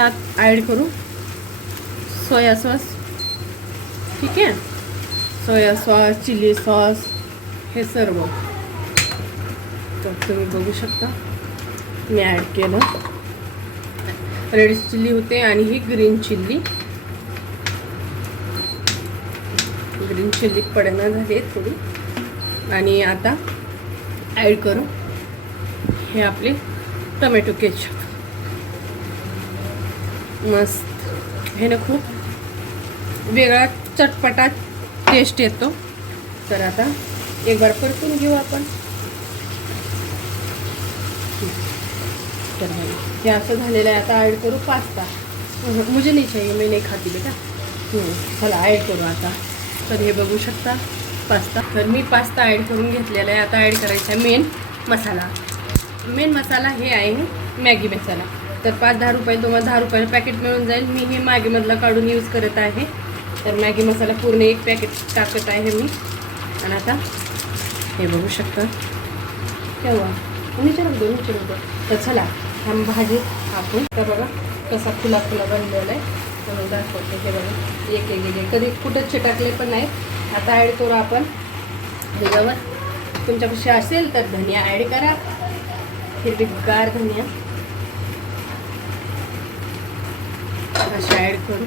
त्यात ॲड करू. Soya sauce. ठीक आहे? सोया सॉस चिली सॉस हे सर्व. तर तुम्ही बघू शकता. मी ॲड केलं. रेड चिल्ली होते आणि ही ग्रीन चिल्ली ग्रीन चिल्ली पडणं झाली थोडी. आणि आता ॲड करू. हे आपले टोमॅटो केचप मस्त. हे ना खूप वेगळा चटपटा टेस्ट येतो. तर आता एक बार परतून घेऊ आपण. तर हे असं झालेलं आहे. आता ॲड करू पास्ता मुझे नाही चाहिए मी नाही खाती बेटा. का चला ॲड करू आता. तर हे बघू शकता पास्ता तर मी पास्ता ॲड करून घेतलेला आहे. आता ॲड करायचा आहे मेन मसाला. मेन मसाला हे आहे मॅगी मसाला. तर पाच दहा रुपये तुम्हाला दहा रुपयाला पॅकेट मिळून जाईल. मी हे मॅगीमधलं काढून यूज करत आहे. तर मॅगी मसाला पूर्ण एक पॅकेट टाकत आहे मी. आणि आता हे बघू शकता. तेव्हा विचार दोन विचारत तर चला हा भाजी आपण तर बघा कसा फुला फुला बनलेला आहे. म्हणून दाखवते हे बघा. एक एक एक कधी कुठंच चिटाकले पण नाही आता ॲड करू आपण. ह्याच्यावर तुमच्यापाशी असेल तर धनिया ॲड करा. हिरवीगार धनिया. अशा ॲड करू.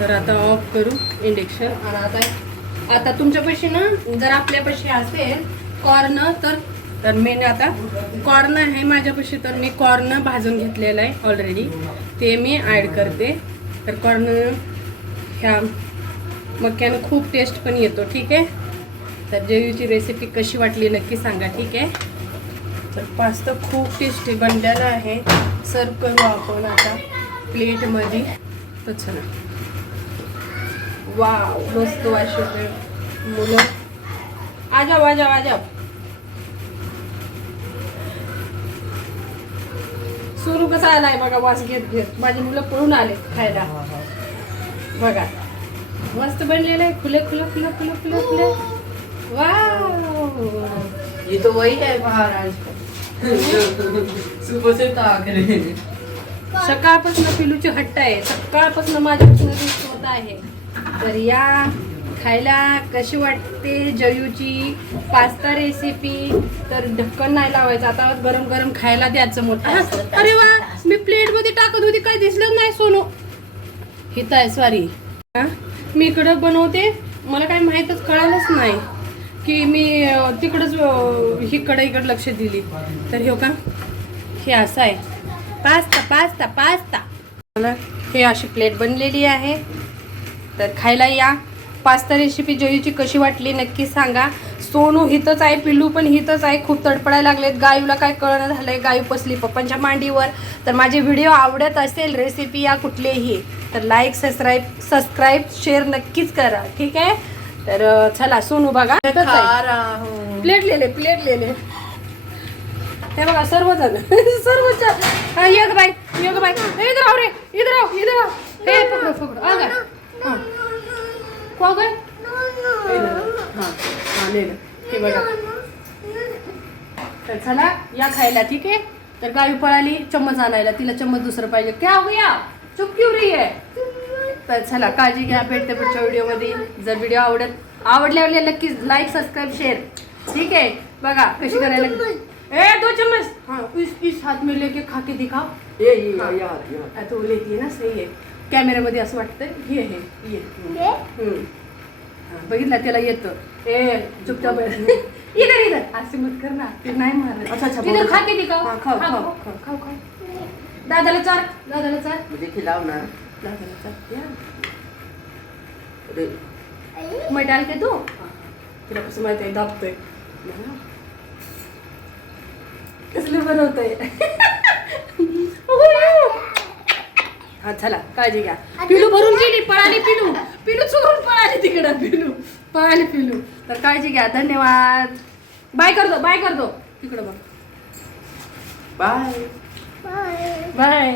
तर आता ऑफ करू इंडक्शन आणि आता आता तुमच्यापाशी ना जर आपल्यापाशी असेल कॉर्न तर तर मी आता कॉर्न आहे माझ्यापाशी तर मी कॉर्न भाजून घेतलेलं आहे ऑलरेडी ते मी ॲड करते. तर कॉर्न ह्या मक्यानं खूप टेस्ट पण येतो ठीक आहे? तर जेवीची रेसिपी कशी वाटली नक्की सांगा ठीक आहे? तर पास्ता खूप टेस्टी बनलेला आहे. सर्व करू आपण आता प्लेटमध्ये तर चला. वाव मस्त वाशे मुलं. आजाव आजाव आजाव सुरू कसा आलाय बघा वास घेत घेत. माझी मुलं पळून आले खायला. बघा. मस्त बनलेलं आहे. खुले खुले खुले खुले खुले खुले. वाव ये तो वही है महाराज. सकाळपासून पिलूची हट्ट आहे. सकाळपासून माझ्यापासून रिस्क होत आहे. तर या खायला कशी वाटते जयूची? पास्ता रेसिपी तर ढक्कन नाही लावायचं. आता गरम गरम खायला द्यायचं मोठं. अरे वा मी प्लेटमध्ये टाकत होती. काय दिसलं नाही सोनू. हित आहे सॉरी मी इकडं बनवते. मला काही माहीतच कळालंच नाही. की मी तिकडंच अं, इकडं इकडं लक्ष दिली. तर हे हो का? हे असं आहे. Pasta pasta pasta. मला हे अशी प्लेट बनलेली आहे. तर खायला या. पास्ता रेसिपी जयूची कशी वाटली नक्की सांगा. सोनू हितच आहे पिल्लू पण हितच आहे. खूप तडपडायला लागलेत. गायूला काय कळणं झालंय? गायू पसली पप्पांच्या मांडीवर. तर माझे व्हिडिओ आवडत असेल रेसिपी या कुठलेही तर लाईक सबस्क्राईब सबस्क्राईब शेअर नक्कीच करा. ठीक आहे? तर चला सोनू बघा. प्लेट लेले प्लेट लेले हे बघा सर्वजण. सर्वच हा ये ग बाई ये ग बाई. इधर आओ रे इधर आओ इधर आओ. हे पकडो पकडो. आ गए हां. को गए हां हां हे बघा. तर चला या खायला ठीक आहे? तर गावी पळाली चम्मच आणायला. तिला चम्मच दुसरं पाहिजे. क्या हो गया? चुप क्यों रही है तर चला काळजी घ्या भेटते पुढच्या व्हिडिओमध्ये. जर व्हिडिओ आवडत आवडल्यावर नक्कीच लाईक सबस्क्राईब शेअर ठीक आहे? बघा कशी करायला ए दो चम्मच. हाँ इस इस हाथ में लेके खा के दिखाओ ये ये हाँ. यार यार आ, तो लेती ना सही आहे. कॅमेऱ्यामध्ये असं वाटतं हे हे ये. हम्म. हा, बघितलं त्याला येतं. ए चुपचाप. इधर इधर. असे मत कर ना. ते नाही मारत. अच्छा, अच्छा, इधर. खा के? दिखाओ. हाँ, खाओ, खा, खाओ, खाओ, खाओ. खाओ खाओ. दादाला चार दादाला चार. मुझे खिलाओ ना. अरे मैं डाल के दो तिला कसं माहिती आहे दाबतोय कसले बनवतोय हा चला काळजी घ्या पिलू भरून गेली पळाली पिलू पिलू चोरून पळाली तिकडं पिलू पळाली पिलू तर काळजी घ्या धन्यवाद बाय कर दो बाय कर दो तिकडं बघ बाय बाय